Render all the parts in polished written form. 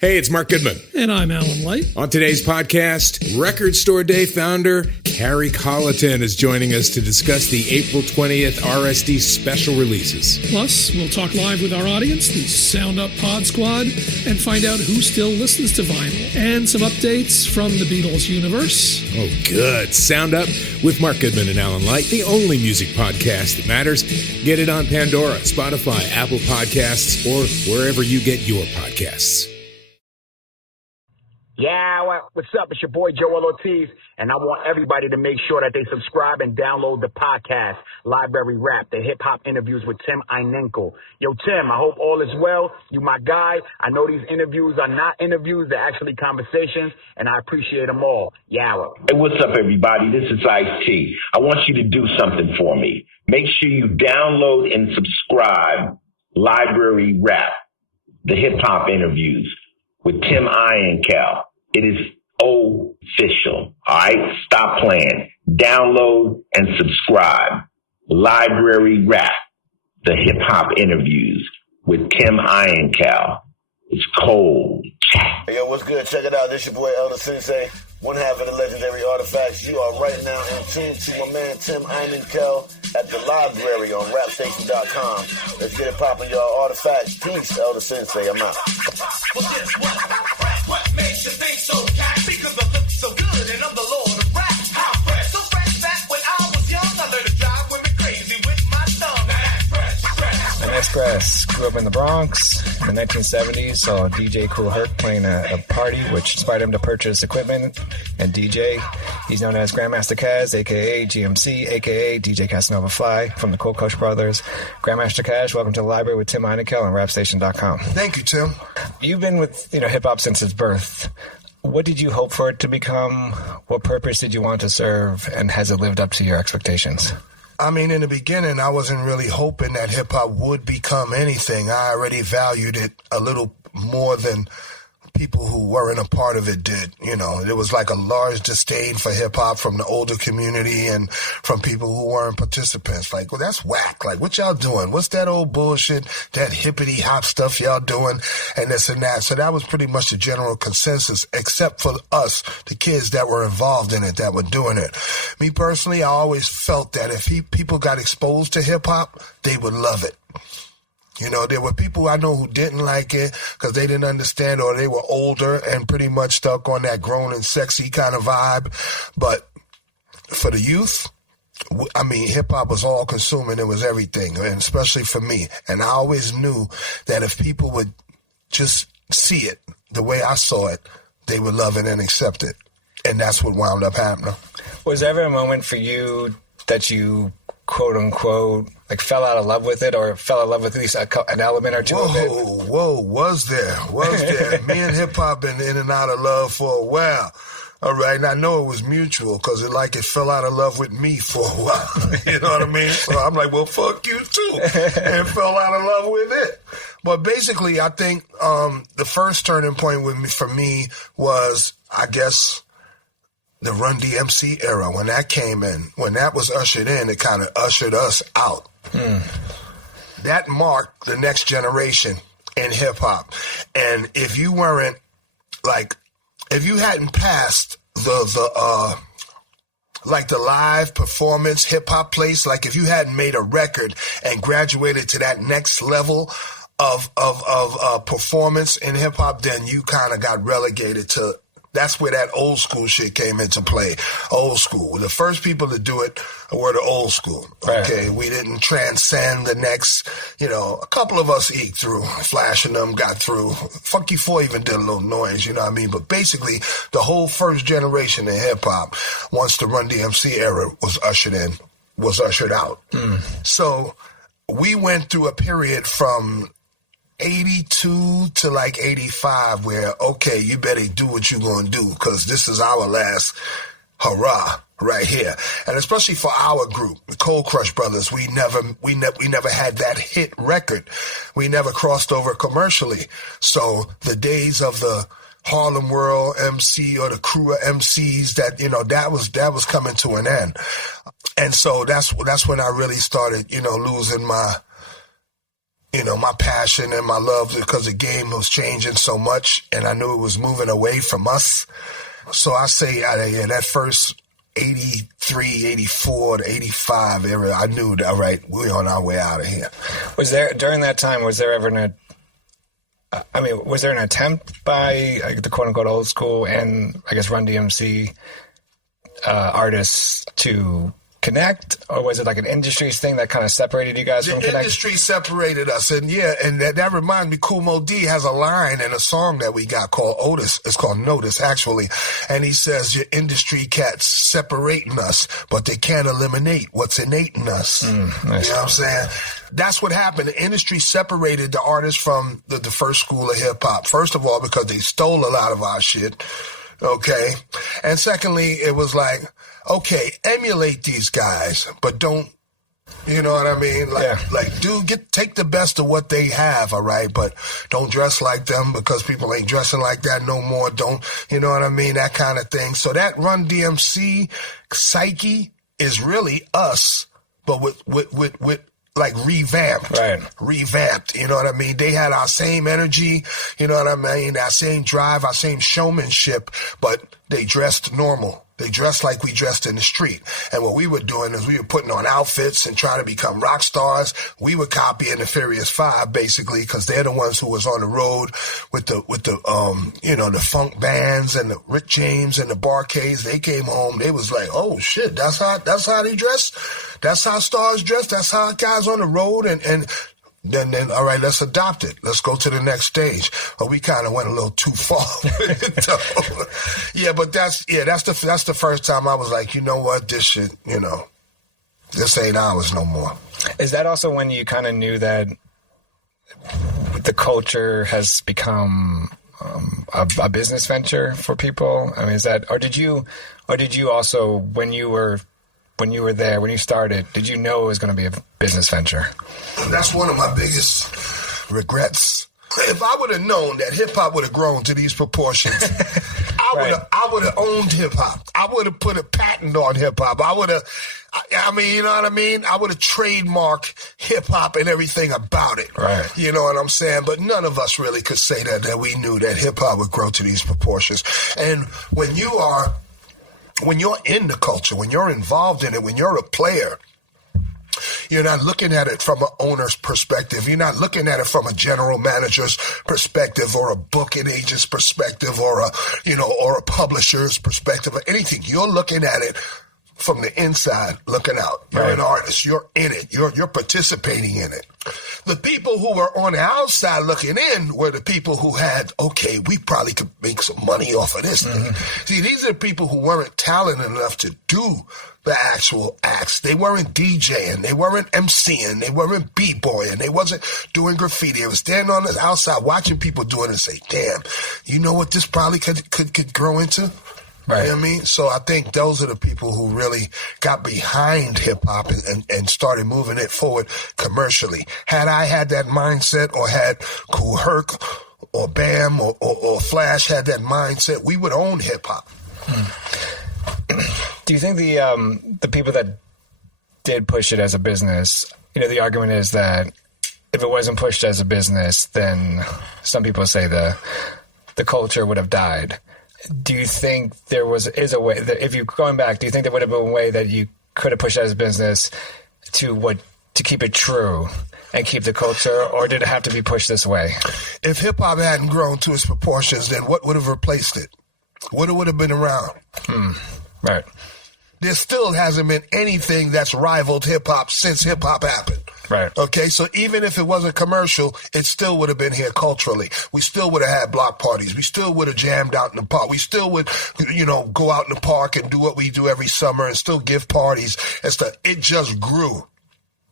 Hey, it's Mark Goodman. And I'm Alan Light. On today's podcast, Record Store Day founder Carrie Colleton is joining us to discuss the April 20th RSD special releases. Plus, we'll talk live with our audience, the Sound Up Pod Squad, and find out who still listens to vinyl. And some updates from the Beatles universe. Oh, good. Sound Up with Mark Goodman and Alan Light, the only music podcast that matters. Get it on Pandora, Spotify, Apple Podcasts, or wherever you get your podcasts. Yeah, what's up? It's your boy Joel Ortiz, and I want everybody to make sure that they subscribe and download the podcast, Library Rap, the hip-hop interviews with Tim Einenkel. Yo, Tim, I hope all is well. You my guy. I know these interviews are not interviews. They're actually conversations, and I appreciate them all. Yawa. Hey, what's up, everybody? This is Ice-T. I want you to do something for me. Make sure you download and subscribe Library Rap, the hip-hop interviews with Tim Einenkel. It is official. All right? Stop playing. Download and subscribe. Library Rap, the hip-hop interviews with Tim Einenkel. It's cold. Hey, yo, what's good? Check it out. This your boy Elder Sensei, one half of the legendary Artifacts. You are right now in tune to my man Tim Einenkel at the library on rapstation.com. Let's get it poppin', y'all. Artifacts. Peace, Elder Sensei. I'm out. What makes you think so, Jack? Because I look so good and I'm the Lord of rap. I'm fresh, so fresh that when I was young, I learned to drive women crazy with my tongue. Now that's fresh. I'm Express. Grew up in the Bronx in the 1970s. Saw DJ Kool Herc playing at a party, which inspired him to purchase equipment and DJ. He's known as Grandmaster Caz, a.k.a. GMC, a.k.a. DJ Casanova Fly from the Cool Coach Brothers. Grandmaster Caz, welcome to the library with Tim Einenkel on rapstation.com. Thank you, Tim. You've been with hip-hop since its birth. What did you hope for it to become? What purpose did you want to serve? And has it lived up to your expectations? I mean, in the beginning, I wasn't really hoping that hip-hop would become anything. I already valued it a little more than people who weren't a part of it did. You know, there was like a large disdain for hip-hop from the older community and from people who weren't participants. Like, well, that's whack. Like, what y'all doing? What's that old bullshit, that hippity-hop stuff y'all doing, and this and that? So that was pretty much the general consensus, except for us, the kids that were involved in it, that were doing it. Me personally, I always felt that if people got exposed to hip-hop, they would love it. You know, there were people I know who didn't like it because they didn't understand, or they were older and pretty much stuck on that grown and sexy kind of vibe. But for the youth, I mean, hip-hop was all consuming. It was everything, and especially for me. And I always knew that if people would just see it the way I saw it, they would love it and accept it. And that's what wound up happening. Was there ever a moment for you that you, quote-unquote, like fell out of love with it, or fell in love with at least an element or two of it? Whoa, was there. Me and hip-hop been in and out of love for a while. All right, and I know it was mutual because it fell out of love with me for a while. You know what I mean? So I'm like, well, fuck you too. And fell out of love with it. But basically, I think the first turning point for me was, I guess, the Run DMC era. When that came in, when that was ushered in, it kind of ushered us out. That marked the next generation in hip-hop. And if you weren't, like, if you hadn't passed the live performance hip-hop place, like if you hadn't made a record and graduated to that next level of performance in hip-hop, then you kind of got relegated to. That's where that old school shit came into play. Old school. The first people to do it were the old school. Okay, right. We didn't transcend the next, a couple of us eked through. Flash and them got through. Funky Four even did a little noise, you know what I mean? But basically, the whole first generation in hip-hop, once the Run DMC era was ushered out. So we went through a period from 82 to like 85 where, okay, you better do what you're going to do because this is our last hurrah right here. And especially for our group, the Cold Crush Brothers, we never had that hit record. We never crossed over commercially. So the days of the Harlem World MC or the crew of MCs that was coming to an end. And so that's when I really started, losing my my passion and my love, because the game was changing so much and I knew it was moving away from us. So I say that first 83, 84 to 85 era, I knew that, all right, we're on our way out of here. Was there, during that time, was there ever was there an attempt by the quote-unquote old school and, I guess, Run DMC artists to connect, or was it like an industry thing that kind of separated you guys from connect? The industry separated us, and that reminds me, Kool Moe Dee has a line in a song that we got called Otis. It's called Notice, actually, and he says, your industry cats separating us, but they can't eliminate what's innate in us. Nice. You know what I'm saying? That's what happened. The industry separated the artists from the first school of hip-hop. First of all, because they stole a lot of our shit, okay? And secondly, it was like, okay, emulate these guys, but don't, you know what I mean? Take the best of what they have, all right? But don't dress like them, because people ain't dressing like that no more. Don't, you know what I mean? That kind of thing. So that Run DMC psyche is really us, but with like revamped. Right. Revamped, you know what I mean? They had our same energy, you know what I mean? Our same drive, our same showmanship, but they dressed normal. They dressed like we dressed in the street. And what we were doing is we were putting on outfits and trying to become rock stars. We were copying the Furious Five, basically, because they're the ones who was on the road with the funk bands and the Rick James and the Barcades. They came home. They was like, oh shit, that's how they dress. That's how stars dress. That's how guys on the road. And then all right, let's adopt it. Let's go to the next stage. But we kind of went a little too far with it, though. Yeah, but that's the first time I was like, you know what, this shit, this ain't ours no more. Is that also when you kind of knew that the culture has become a business venture for people? I mean, is that, or did you also, when you were there, when you started, did you know it was going to be a business venture? That's one of my biggest regrets. If I would have known that hip-hop would have grown to these proportions, I would have owned hip-hop. I would have put a patent on hip-hop. I would have, you know what I mean? I would have trademarked hip-hop and everything about it. Right. You know what I'm saying? But none of us really could say that we knew that hip-hop would grow to these proportions. And when you're in the culture, when you're involved in it, when you're a player, you're not looking at it from an owner's perspective. You're not looking at it from a general manager's perspective or a booking agent's perspective or a publisher's perspective or anything. You're looking at it from the inside, looking out. You're an artist. You're in it. You're participating in it. The people who were on the outside looking in were the people who had, okay, we probably could make some money off of this thing. See, these are people who weren't talented enough to do the actual acts. They weren't DJing. They weren't MCing. They weren't B-boying. They wasn't doing graffiti. They were standing on the outside watching people do it and say, damn, you know what this probably could grow into? Right. You know what I mean? So I think those are the people who really got behind hip-hop and started moving it forward commercially. Had I had that mindset, or had Kool Herc or Bam or Flash had that mindset, we would own hip-hop. Do you think the people that did push it as a business, the argument is that if it wasn't pushed as a business, then some people say the culture would have died. Do you think is a way that, if you're going back, do you think there would have been a way that you could have pushed it as a business to keep it true and keep the culture, or did it have to be pushed this way? If hip hop hadn't grown to its proportions, then what would have replaced it? What would have been around? Right. There still hasn't been anything that's rivaled hip hop since hip hop happened. Right. Okay, so even if it wasn't commercial, it still would have been here culturally. We still would have had block parties. We still would have jammed out in the park. We still would, go out in the park and do what we do every summer and still give parties and stuff. It just grew.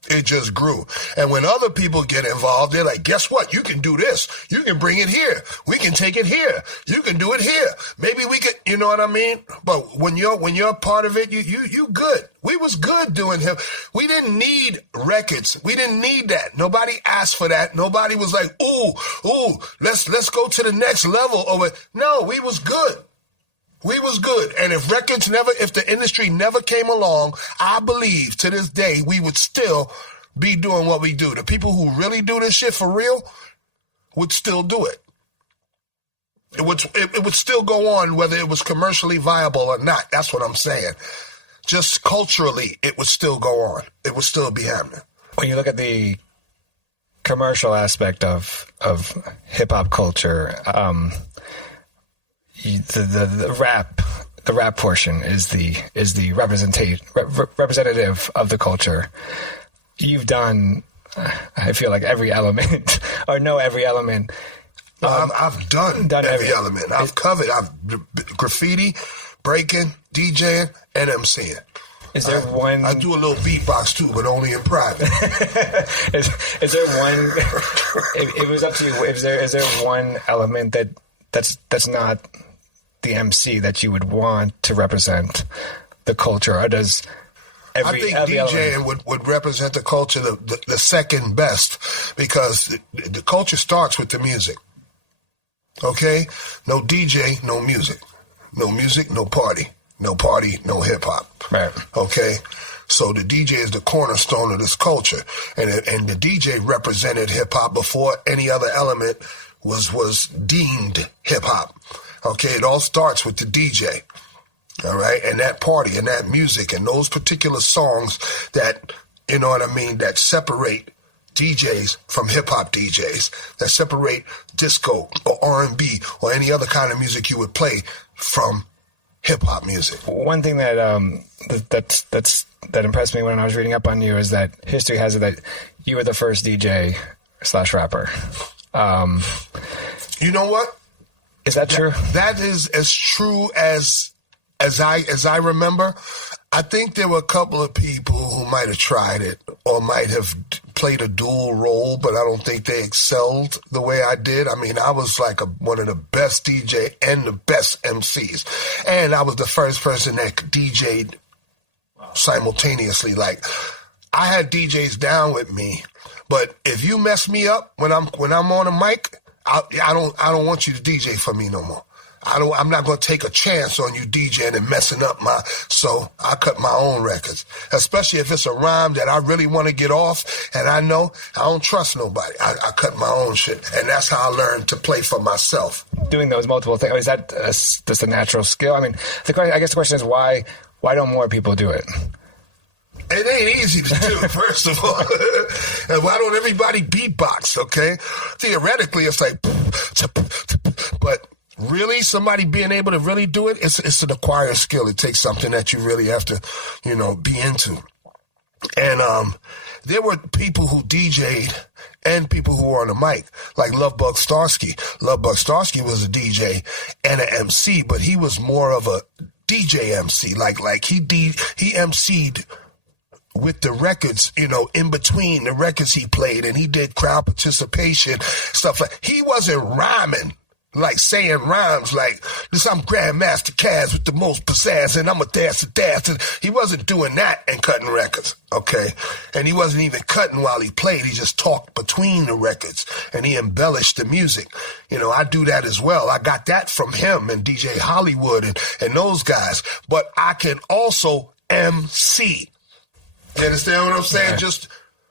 It just grew. And when other people get involved, they're like, guess what? You can do this. You can bring it here. We can take it here. You can do it here. Maybe we could, you know what I mean? But when you're part of it, you good. We was good doing him. We didn't need records. We didn't need that. Nobody asked for that. Nobody was like, ooh, let's go to the next level of it. No, we was good. We was good. And if the industry never came along, I believe to this day we would still be doing what we do. The people who really do this shit for real would still do it. It would still go on whether it was commercially viable or not. That's what I'm saying. Just culturally, it would still go on. It would still be happening. When you look at the commercial aspect of hip hop culture, the rap portion is the representative of the culture. You've done, I feel like, every element, or know every element. I've done every element. I've covered. I've graffiti, breaking, DJing, and MCing. Is there one? I do a little beatbox too, but only in private. is there one? It was up to you. Is there one element that's not the MC that you would want to represent the culture, or does every? I think DJing would represent the culture the second best, because the culture starts with the music. Okay, no DJ, no music. No music, no party. No party, no hip-hop. Right. Okay? So the DJ is the cornerstone of this culture. And the DJ represented hip-hop before any other element was deemed hip-hop. Okay? It all starts with the DJ. All right? And that party and that music and those particular songs that, you know what I mean, that separate DJs from hip-hop DJs, that separate disco or R&B or any other kind of music you would play from hip-hop music. One thing that impressed me when I was reading up on you is that history has it that you were the first DJ/rapper. You know what? Is that true? That is as true as I remember. I think there were a couple of people who might have tried it or might have played a dual role, but I don't think they excelled the way I did. I mean, I was like one of the best DJ and the best MCs. And I was the first person that DJ'd simultaneously. Like, I had DJs down with me, but if you mess me up when I'm on a mic, I don't want you to DJ for me no more. I'm not going to take a chance on you DJing and messing up so I cut my own records, especially if it's a rhyme that I really want to get off and I know I don't trust nobody. I cut my own shit, and that's how I learned to play for myself. Doing those multiple things, is that just a natural skill? I mean, I guess the question is why don't more people do it? It ain't easy to do, first of all. And why don't everybody beatbox, okay? Theoretically, it's like, but really, somebody being able to really do it, it's an acquired skill. It takes something that you really have to, be into. And there were people who DJ'd and people who were on the mic, like Lovebug Starsky. Lovebug Starsky was a DJ and an MC, but he was more of a DJ MC. Like he MC'd with the records, in between the records he played, and he did crowd participation, stuff like. He wasn't rhyming, like saying rhymes like this. I'm Grandmaster Caz with the most pizzazz, and I'm a dance. And he wasn't doing that and cutting records, okay? And he wasn't even cutting while he played. He just talked between the records, and he embellished the music. I do that as well. I got that from him and DJ Hollywood and those guys. But I can also MC. You understand what I'm saying? Yeah. Just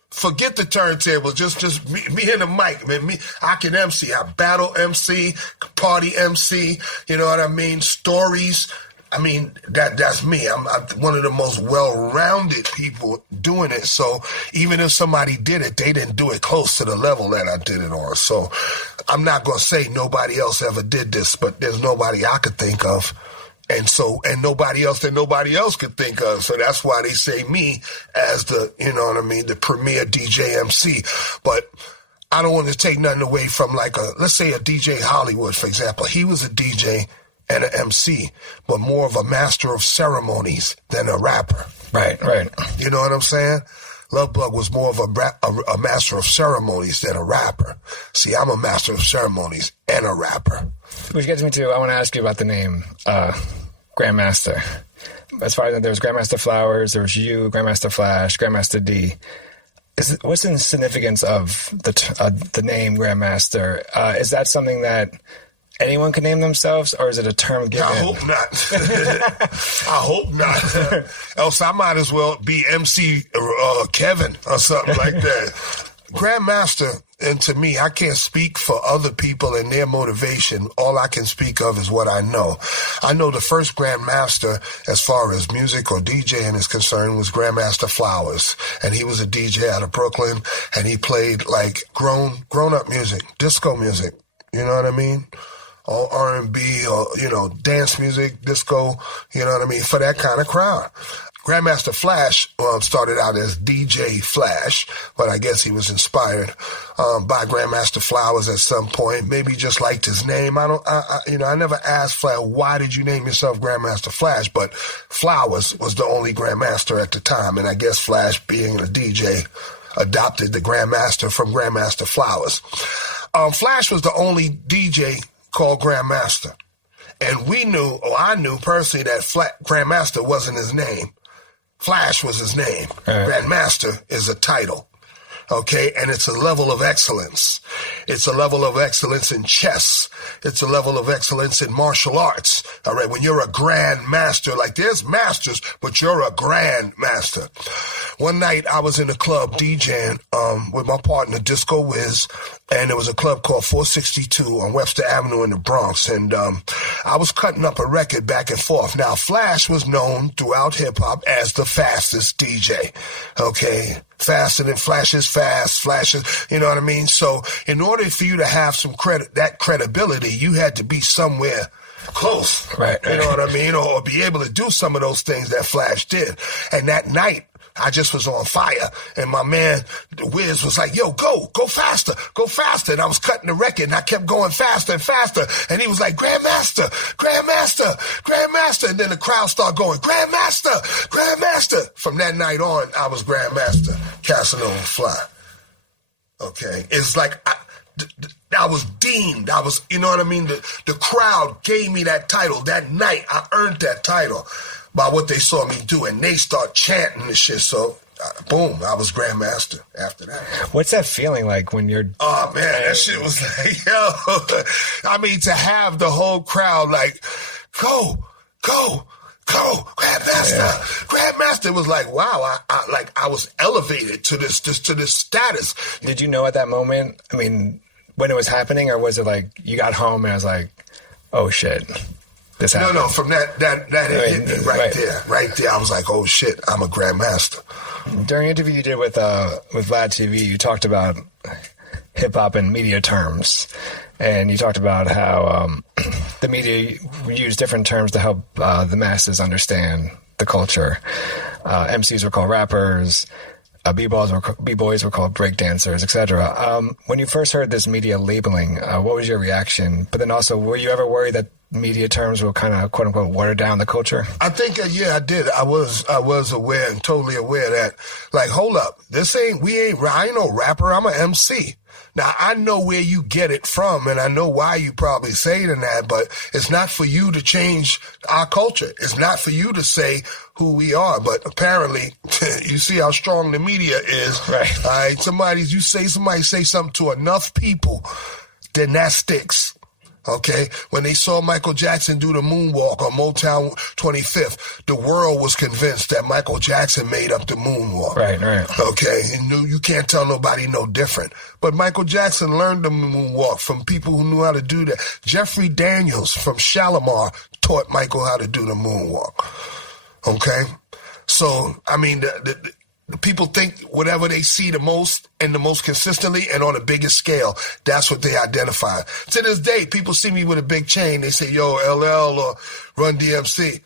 forget the turntable. Just me and the mic, man. I can MC. I battle MC, party MC. You know what I mean? Stories. I mean, that's me. I'm one of the most well-rounded people doing it. So even if somebody did it, they didn't do it close to the level that I did it on. So I'm not going to say nobody else ever did this, but there's nobody I could think of. And nobody else that nobody else could think of. So that's why they say me as the, the premier DJ MC. But I don't want to take nothing away from let's say a DJ Hollywood, for example. He was a DJ and an MC, but more of a master of ceremonies than a rapper. Right. You know what I'm saying? Lovebug was more of a master of ceremonies than a rapper. See, I'm a master of ceremonies and a rapper. Which gets me to, I want to ask you about the name, Grandmaster. As far as there was Grandmaster Flowers, there was you, Grandmaster Flash, Grandmaster D. What's the significance of the name Grandmaster? Is that something that anyone can name themselves, or is it a term given? I hope not. I hope not. Else I might as well be MC Kevin or something like that. Grandmaster, and to me, I can't speak for other people and their motivation. All I can speak of is what I know. I know the first Grandmaster, as far as music or DJing is concerned, was Grandmaster Flowers. And he was a DJ out of Brooklyn, and he played like grown-up music, disco music. You know what I mean? All R&B or, dance music, disco, you know what I mean, for that kind of crowd. Grandmaster Flash started out as DJ Flash, but I guess he was inspired by Grandmaster Flowers at some point. Maybe he just liked his name. I never asked Flash, why did you name yourself Grandmaster Flash? But Flowers was the only Grandmaster at the time, and I guess Flash, being a DJ, adopted the Grandmaster from Grandmaster Flowers. Flash was the only DJ called Grandmaster, and I knew personally that Grandmaster wasn't his name. Flash was his name. Grandmaster is a title, okay? And it's a level of excellence. It's a level of excellence in chess. It's a level of excellence in martial arts, all right? When you're a grandmaster, like there's masters, but you're a grandmaster. One night I was in a club DJing with my partner, Disco Wiz, and there was a club called 462 on Webster Avenue in the Bronx, and I was cutting up a record back and forth. Now, Flash was known throughout hip-hop as the fastest DJ, okay? Faster than Flash is fast, Flash is, you know what I mean? So in order for you to have some credibility, you had to be somewhere close, right? You know what I mean? Or be able to do some of those things that Flash did. And that night, I just was on fire, and my man, Wiz, was like, yo, go faster. And I was cutting the record, and I kept going faster and faster, and he was like, Grandmaster. And then the crowd started going, Grandmaster. From that night on, I was Grandmaster, Casanova Fly. Okay? It's like I was deemed. You know what I mean? The crowd gave me that title. That night, I earned that title by what they saw me do, and they start chanting the shit. So, boom, I was Grandmaster after that. What's that feeling like when you're... Oh, man, that shit was like, yo. I mean, to have the whole crowd like, go, Grandmaster. Yeah. Grandmaster was like, wow, I was elevated to this status. Did you know at that moment, I mean, when it was happening, or was it like you got home and I was like, oh, shit. No, from that hit me right there. I was like, oh shit, I'm a Grandmaster. During an interview you did with Vlad TV, you talked about hip hop in media terms, and you talked about how the media use different terms to help the masses understand the culture. MCs were called rappers. B-boys were called breakdancers, etc. When you first heard this media labeling, what was your reaction? But then also, were you ever worried that media terms will kind of, quote unquote, water down the culture? I think, I did. I was aware and totally aware that, like, hold up, I ain't no rapper, I'm an MC. Now, I know where you get it from, and I know why you probably say that, but it's not for you to change our culture. It's not for you to say who we are, but apparently, you see how strong the media is. Right. All right, somebody say something to enough people, then that sticks. Okay, when they saw Michael Jackson do the moonwalk on Motown 25th, the world was convinced that Michael Jackson made up the moonwalk. Right. Okay, and you can't tell nobody no different. But Michael Jackson learned the moonwalk from people who knew how to do that. Jeffrey Daniels from Shalimar taught Michael how to do the moonwalk. Okay, so I mean the people think whatever they see the most and the most consistently and on the biggest scale, that's what they identify. To this day, people see me with a big chain. They say, yo, LL or Run DMC.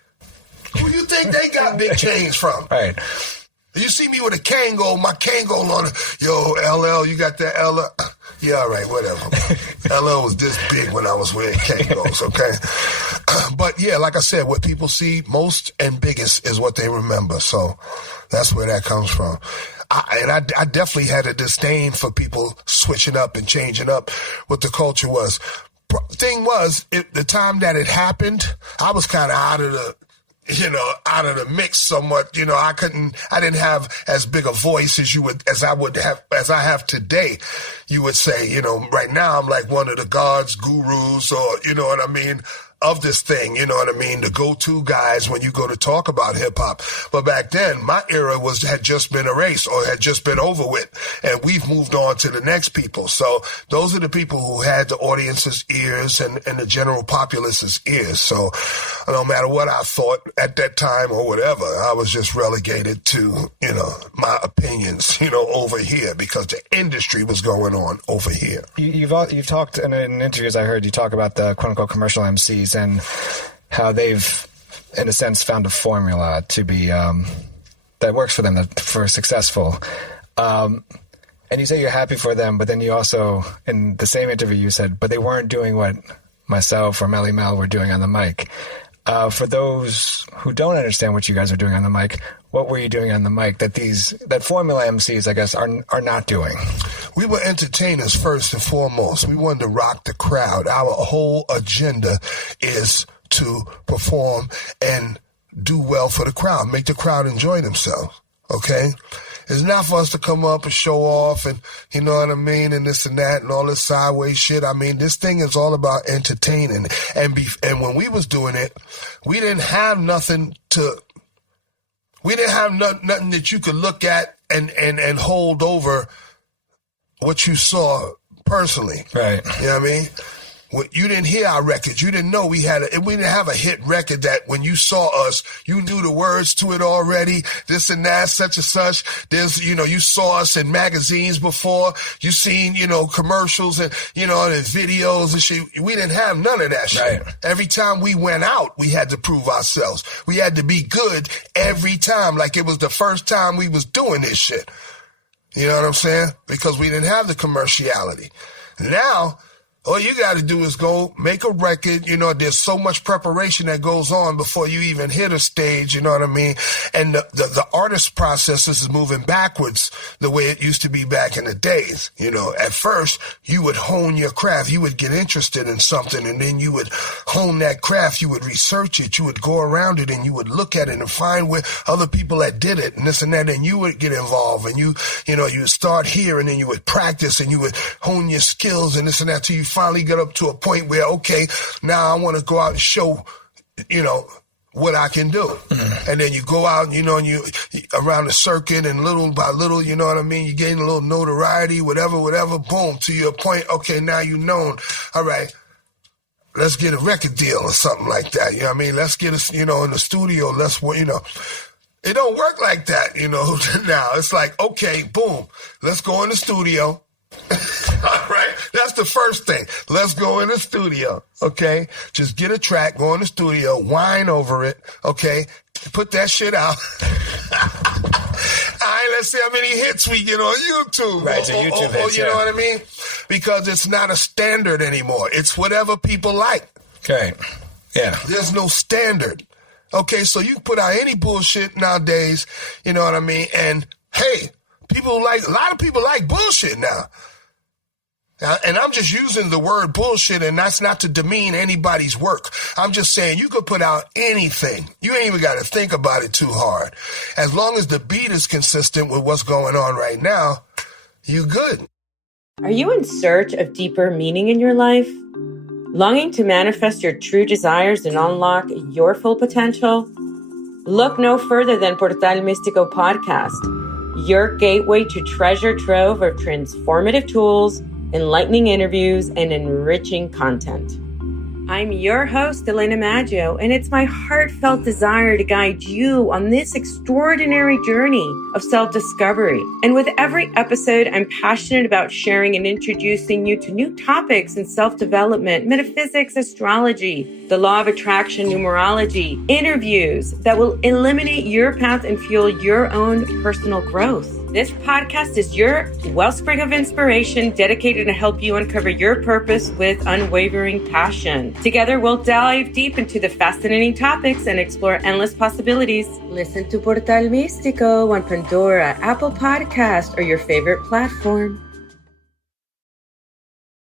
Who you think they got big chains from? Right. You see me with a Kangol, my Kangol on it. Yo, LL, you got that LL? Yeah, all right, whatever. LL was this big when I was wearing Kangos, okay? But yeah, like I said, what people see most and biggest is what they remember. So that's where that comes from. I definitely had a disdain for people switching up and changing up what the culture was. Thing was, the time that it happened, I was kind of out of the out of the mix somewhat. I didn't have as big a voice as I have today. You would say, right now I'm like one of the gods, gurus, or, you know what I mean, of this thing, you know what I mean, the go-to guys when you go to talk about hip-hop. But back then, my era had just been erased or had just been over with, and we've moved on to the next people. So those are the people who had the audience's ears and the general populace's ears. So no matter what I thought at that time or whatever, I was just relegated to, my opinions, over here, because the industry was going on over here. You've talked in interviews I heard you talk about the quote-unquote commercial MCs and how they've, in a sense, found a formula to be that works for them, for successful. And you say you're happy for them, but then you also, in the same interview, you said, but they weren't doing what myself or Melly Mel were doing on the mic. For those who don't understand what you guys are doing on the mic, what were you doing on the mic that formula MCs, I guess, are not doing? We were entertainers first and foremost. We wanted to rock the crowd. Our whole agenda is to perform and do well for the crowd, make the crowd enjoy themselves, okay? It's not for us to come up and show off and, you know what I mean, and this and that and all this sideways shit. I mean, this thing is all about entertaining. And when we was doing it, we didn't have nothing nothing that you could look at and hold over what you saw personally. Right. You know what I mean? You didn't hear our records. You didn't know we didn't have a hit record that when you saw us, you knew the words to it already, this and that, such and such. You saw us in magazines before. You seen, commercials and, and videos and shit. We didn't have none of that shit. Right. Every time we went out, we had to prove ourselves. We had to be good every time, like it was the first time we was doing this shit. You know what I'm saying? Because we didn't have the commerciality. Now, all you got to do is go make a record. There's so much preparation that goes on before you even hit a stage. You know what I mean? And the artist process is moving backwards the way it used to be back in the days. At first you would hone your craft. You would get interested in something, and then you would hone that craft. You would research it. You would go around it, and you would look at it and find where other people that did it and this and that. And you would get involved, and you would start here, and then you would practice, and you would hone your skills and this and that till you finally get up to a point where, okay, now I want to go out and show, what I can do. Mm-hmm. And then you go out, and you around the circuit, and little by little, you know what I mean? You gain a little notoriety, whatever, boom, to your point. Okay, now you're known. All right, let's get a record deal or something like that. You know what I mean? Let's get us, in the studio. It don't work like that, now. It's like, okay, boom, let's go in the studio. All right, that's the first thing. Let's go in the studio, okay? Just get a track, go in the studio, whine over it, okay? Put that shit out. All right, let's see how many hits we get on YouTube. Right, so YouTube hits, you know what I mean? Because it's not a standard anymore. It's whatever people like. Okay, yeah. There's no standard. Okay, so you put out any bullshit nowadays, you know what I mean? And, hey, a lot of people like bullshit now. And I'm just using the word bullshit, and that's not to demean anybody's work. I'm just saying you could put out anything. You ain't even got to think about it too hard. As long as the beat is consistent with what's going on right now, you good. Are you in search of deeper meaning in your life? Longing to manifest your true desires and unlock your full potential? Look no further than Portal Místico Podcast, your gateway to treasure trove of transformative tools, enlightening interviews, and enriching content. I'm your host, Elena Maggio, and it's my heartfelt desire to guide you on this extraordinary journey of self-discovery. And with every episode, I'm passionate about sharing and introducing you to new topics in self-development, metaphysics, astrology, the law of attraction, numerology, interviews that will eliminate your path and fuel your own personal growth. This podcast is your wellspring of inspiration dedicated to help you uncover your purpose with unwavering passion. Together, we'll dive deep into the fascinating topics and explore endless possibilities. Listen to Portal Místico on Pandora, Apple Podcast, or your favorite platform.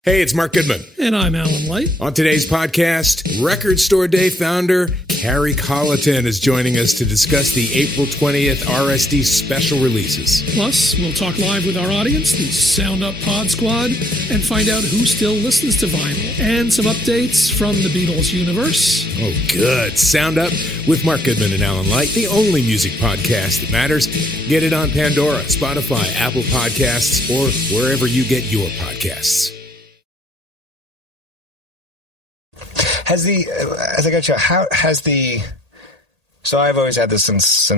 Hey, it's Mark Goodman. And I'm Alan Light. On today's podcast, Record Store Day founder Carrie Colleton is joining us to discuss the April 20th RSD special releases. Plus, we'll talk live with our audience, the Sound Up Pod Squad, and find out who still listens to vinyl. And some updates from the Beatles universe. Oh, good. Sound Up with Mark Goodman and Alan Light, the only music podcast that matters. Get it on Pandora, Spotify, Apple Podcasts, or wherever you get your podcasts. As I got you, how has the? So I've always had this since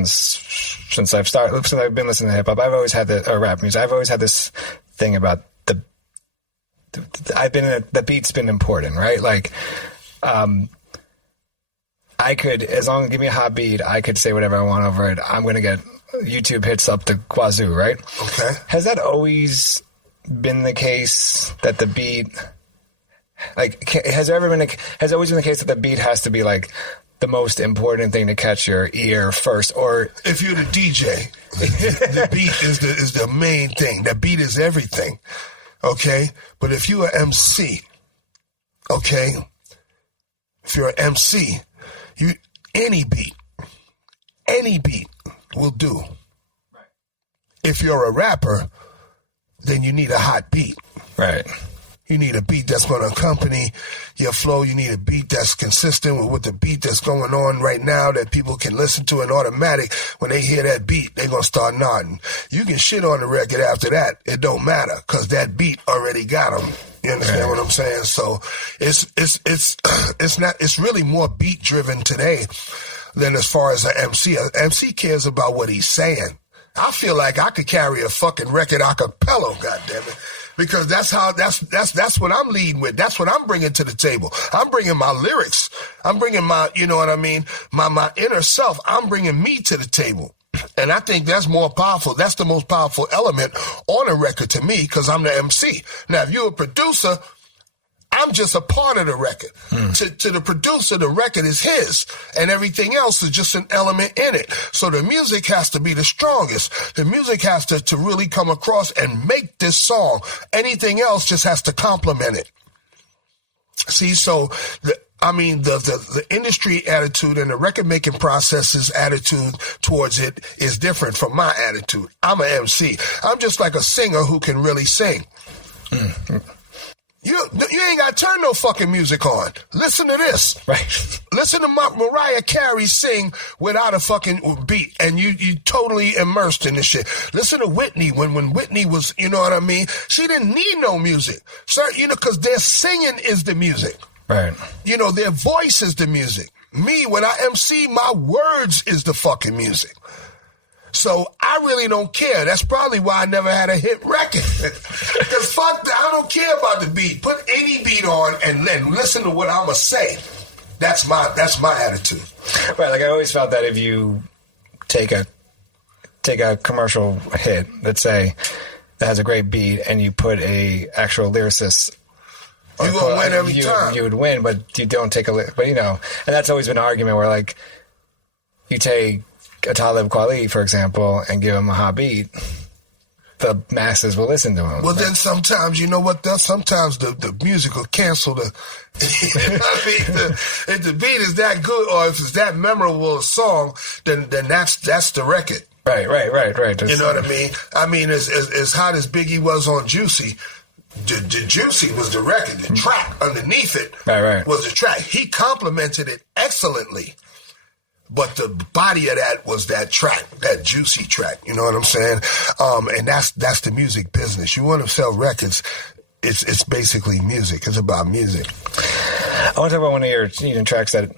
I've been listening to hip hop. I've always had rap music. I've always had this thing about the beat's been important, right? Like, I could, as long as give me a hot beat, I could say whatever I want over it. I'm gonna get YouTube hits up the wazoo, right? Okay. Has that always been the case that the beat? Like, has always been the case that the beat has to be like the most important thing to catch your ear first? Or if you're the DJ, the beat is the main thing. The beat is everything. Okay? But if you're an MC, okay? If you're an MC, any beat will do. Right. If you're a rapper, then you need a hot beat. Right. You need a beat that's going to accompany your flow. You need a beat that's consistent with the beat that's going on right now that people can listen to in automatic. When they hear that beat, they're going to start nodding. You can shit on the record after that. It don't matter because that beat already got them. You understand what I'm saying? So it's really more beat driven today than as far as an MC. An MC cares about what he's saying. I feel like I could carry a fucking record a cappella, goddammit. Because that's what I'm leading with. That's what I'm bringing to the table. I'm bringing my lyrics. I'm bringing my, you know what I mean? My inner self. I'm bringing me to the table. And I think that's more powerful. That's the most powerful element on a record to me because I'm the MC. Now, if you're a producer, I'm just a part of the record. To the producer, the record is his, and everything else is just an element in it. So the music has to be the strongest. The music has to really come across and make this song. Anything else just has to complement it. See, so the industry attitude and the record-making process's attitude towards it is different from my attitude. I'm an MC. I'm just like a singer who can really sing. You ain't got to turn no fucking music on. Listen to this. Right. Listen to Mariah Carey sing without a fucking beat, and you totally immersed in this shit. Listen to Whitney when Whitney was, you know what I mean? She didn't need no music. Sir, because their singing is the music. Right. Their voice is the music. Me, when I MC, my words is the fucking music. So I really don't care. That's probably why I never had a hit record. Because fuck that, I don't care about the beat. Put any beat on and then listen to what I'ma say. That's my attitude. Right, like I always felt that if you take a commercial hit, let's say, that has a great beat, and you put a actual lyricist, you're gonna win every time. You would win, but you don't take and that's always been an argument where like you take a Talib Kweli, for example, and give him a hot beat, the masses will listen to him. Well, then sometimes, you know what? Sometimes the music will cancel the... if the beat is that good or if it's that memorable a song, then that's the record. Right. You know what I mean? I mean, as hot as Biggie was on Juicy, the Juicy was the record. The track underneath it was the track. He complimented it excellently. But the body of that was that track, that Juicy track. You know what I'm saying? And that's the music business. You want to sell records, it's basically music. It's about music. I want to talk about one of your tracks that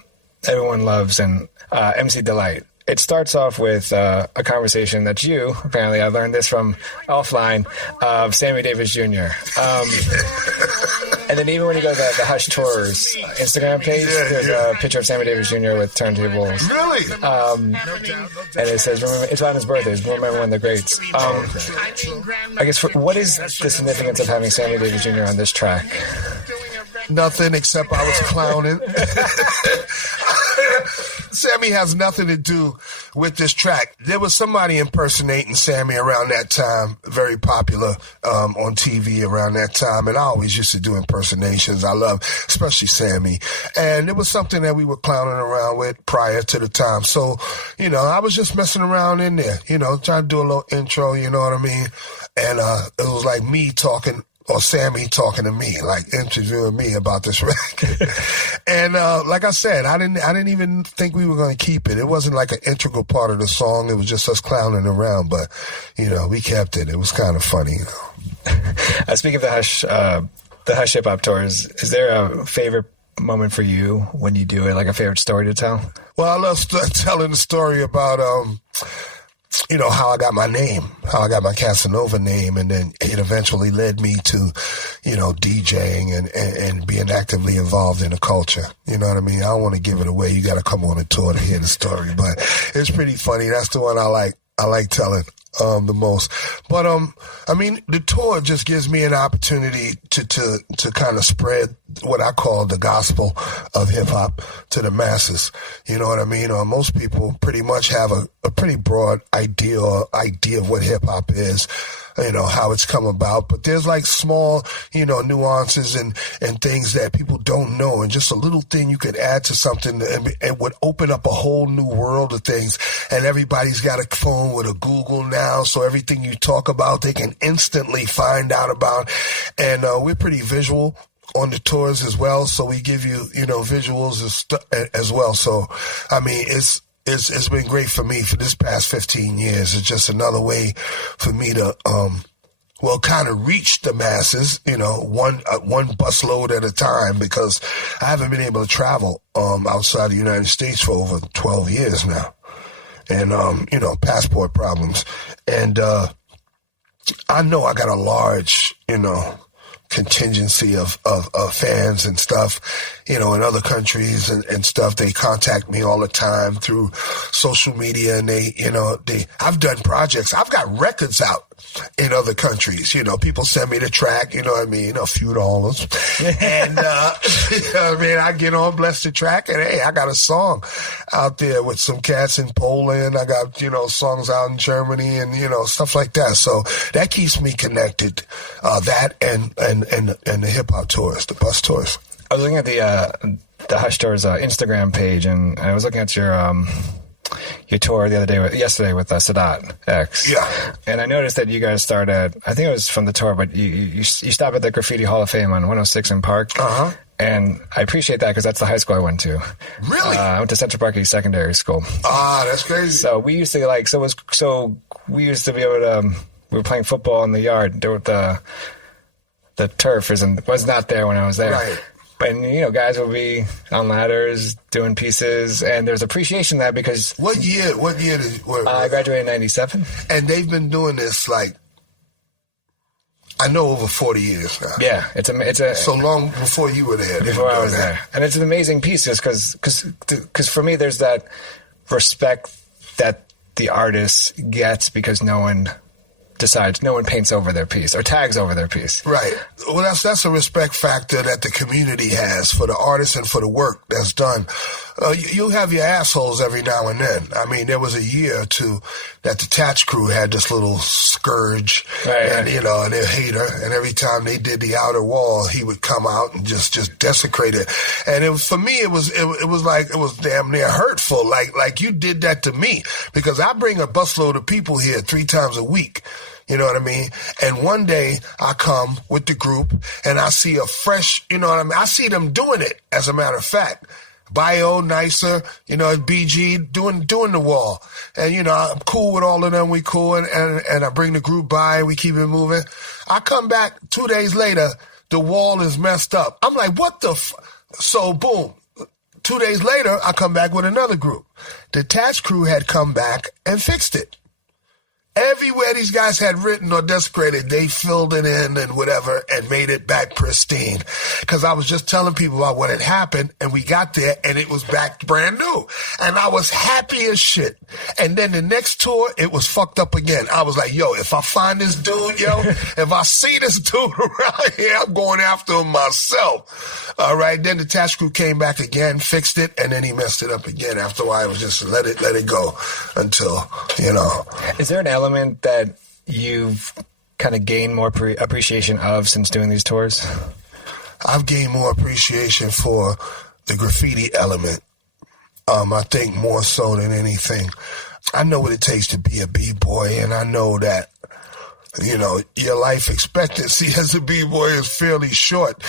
everyone loves, and MC Delight. It starts off with a conversation that you, apparently I learned this from offline, of Sammy Davis Jr. And then even when you go to the Hush Tours Instagram page, there's a picture of Sammy Davis Jr. with turntables. Really? And it says, remember, it's on his birthday, remember one of the greats. I guess, what is the significance of having Sammy Davis Jr. on this track? Nothing except I was clowning. Sammy has nothing to do with this track. There was somebody impersonating Sammy around that time, very popular on TV around that time, and I always used to do impersonations. I love, especially Sammy. And it was something that we were clowning around with prior to the time. So, I was just messing around in there, trying to do a little intro, you know what I mean? And it was like me talking, or Sammy talking to me, like interviewing me about this record. And like I said, I didn't even think we were going to keep it. It wasn't like an integral part of the song. It was just us clowning around. But, we kept it. It was kind of funny. Speaking of the Hush Hip Hop tours, is there a favorite moment for you when you do it, like a favorite story to tell? Well, I love telling the story about how I got my name, how I got my Casanova name, and then it eventually led me to, DJing and being actively involved in the culture. You know what I mean? I don't want to give it away. You got to come on a tour to hear the story, but it's pretty funny. That's the one I like telling the most. But the tour just gives me an opportunity to kind of spread what I call the gospel of hip hop to the masses. You know what I mean? Most people pretty much have a pretty broad idea of what hip hop is, how it's come about. But there's like small, nuances and things that people don't know. And just a little thing you could add to something and would open up a whole new world of things. And everybody's got a phone with a Google now. So everything you talk about, they can instantly find out about. And we're pretty visual on the tours as well. So we give you, visuals as well. So, it's been great for me for this past 15 years. It's just another way for me to, kind of reach the masses, one busload at a time, because I haven't been able to travel, outside the United States for over 12 years now. And, passport problems. And, I know I got a large, contingency of fans and stuff, in other countries and stuff. They contact me all the time through social media, and I've done projects. I've got records out in other countries. People send me the track, a few dollars. And, I get on, bless the track, and hey, I got a song out there with some cats in Poland. I got, songs out in Germany and, stuff like that. So that keeps me connected, that and the hip hop tours, the bus tours. I was looking at the Hush Tours Instagram page, and I was looking at your tour yesterday with Sadat X. Yeah. And I noticed that you guys started, I think it was from the tour, but you stopped at the Graffiti Hall of Fame on 106 in Park. Uh-huh. And I appreciate that because that's the high school I went to. Really? I went to Central Park East Secondary School. Ah, that's crazy. So we used to we used to be able to, we were playing football in the yard. There was the turf was not there when I was there. Right. And, guys would be on ladders doing pieces, and there's appreciation in that because... What year did you... I graduated in 97. And they've been doing this, I know over 40 years now. Yeah, it's a... So long before you were there. Before I was there. And it's an amazing piece because for me, there's that respect that the artist gets because no one paints over their piece or tags over their piece. Right. Well, that's a respect factor that the community has for the artist and for the work that's done. You'll have your assholes every now and then. I mean, there was a year or two that the Tatch Crew had this little scourge, right, and and their hater, and every time they did the outer wall, he would come out and just desecrate it. And for me, it was damn near hurtful. Like you did that to me, because I bring a busload of people here 3 times a week. You know what I mean? And one day I come with the group and I see a fresh, I see them doing it, as a matter of fact. Bio, Nicer, BG doing the wall. And, I'm cool with all of them. We cool. And I bring the group by and we keep it moving. I come back 2 days later, the wall is messed up. I'm like, what the So boom. 2 days later, I come back with another group. The Tatch Crew had come back and fixed it. Everywhere these guys had written or desecrated, they filled it in and whatever and made it back pristine. Because I was just telling people about what had happened, and we got there, and it was back brand new. And I was happy as shit. And then the next tour, it was fucked up again. I was like, yo, if I find this dude, if I see this dude around here, I'm going after him myself. All right. Then the Tash Crew came back again, fixed it, and then he messed it up again. After a while, it was just let it go until, Is there an element that you've kind of gained more appreciation of since doing these tours? I've gained more appreciation for the graffiti element. I think more so than anything. I know what it takes to be a B-boy, and I know that, your life expectancy as a B-boy is fairly short.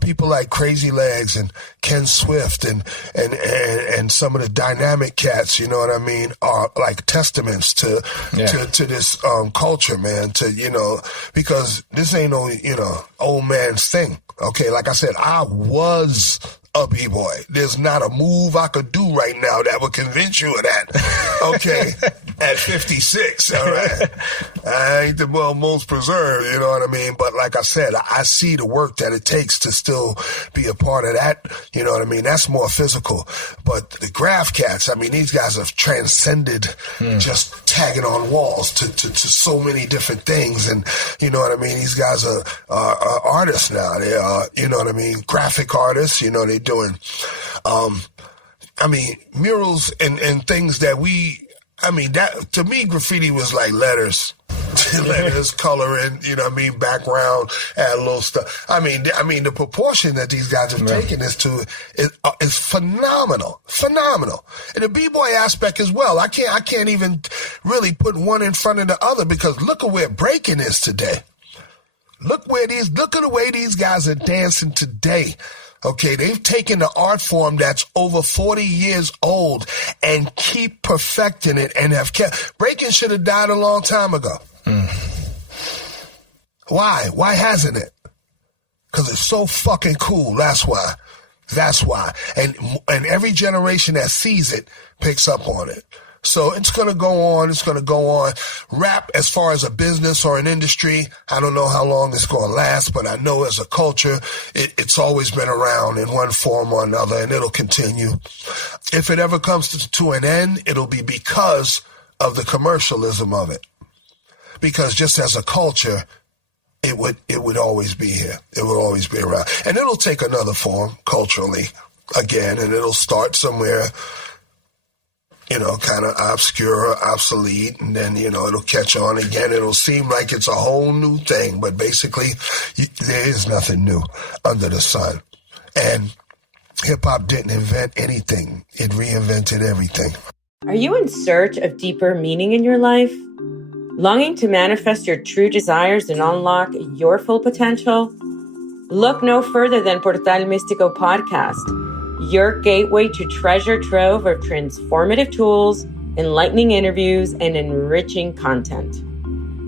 People like Crazy Legs and Ken Swift and some of the dynamic cats, you know what I mean, are like testaments to this culture, man, because this ain't no, old man's thing. Okay, like I said, I was a B-boy. There's not a move I could do right now that would convince you of that. Okay, at 56, all right? I ain't the most preserved, you know what I mean? But like I said, I see the work that it takes to still be a part of that, you know what I mean? That's more physical. But the graph cats, I mean, these guys have transcended just tagging on walls to so many different things. And, you know what I mean? These guys are artists now. They are, you know what I mean, graphic artists, they doing, murals and things that that, to me, graffiti was like letters. Letters, coloring, background, add a little stuff. I mean, the proportion that these guys have taken this to is phenomenal. And the B-boy aspect as well. I can't even really put one in front of the other, because look at where breaking is today. Look at the way these guys are dancing today. Okay, they've taken the art form that's over 40 years old and keep perfecting it, and have kept. Breaking should have died a long time ago. Why? Why hasn't it? Because it's so fucking cool. That's why. And every generation that sees it picks up on it. So it's going to go on. Rap, as far as a business or an industry, I don't know how long it's going to last, but I know as a culture, it's always been around in one form or another, and it'll continue. If it ever comes to an end, it'll be because of the commercialism of it. Because just as a culture, it would always be here. It would always be around. And it'll take another form culturally again, and it'll start somewhere, kind of obscure, obsolete, and then, it'll catch on again. It'll seem like it's a whole new thing, but basically there is nothing new under the sun. And hip-hop didn't invent anything. It reinvented everything. Are you in search of deeper meaning in your life? Longing to manifest your true desires and unlock your full potential? Look no further than Portal Místico Podcast, your gateway to treasure trove of transformative tools, enlightening interviews, and enriching content.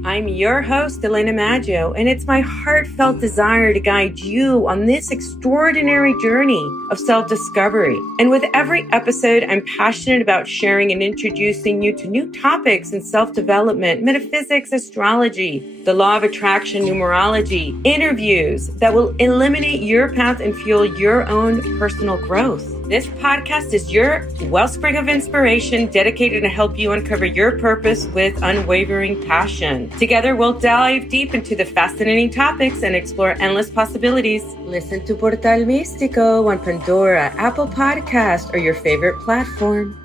I'm your host, Elena Maggio, and it's my heartfelt desire to guide you on this extraordinary journey of self-discovery. And with every episode, I'm passionate about sharing and introducing you to new topics in self-development, metaphysics, astrology, the law of attraction, numerology, interviews that will eliminate your path and fuel your own personal growth. This podcast is your wellspring of inspiration, dedicated to help you uncover your purpose with unwavering passion. Together, we'll dive deep into the fascinating topics and explore endless possibilities. Listen to Portal Místico on Pandora, Apple Podcast, or your favorite platform.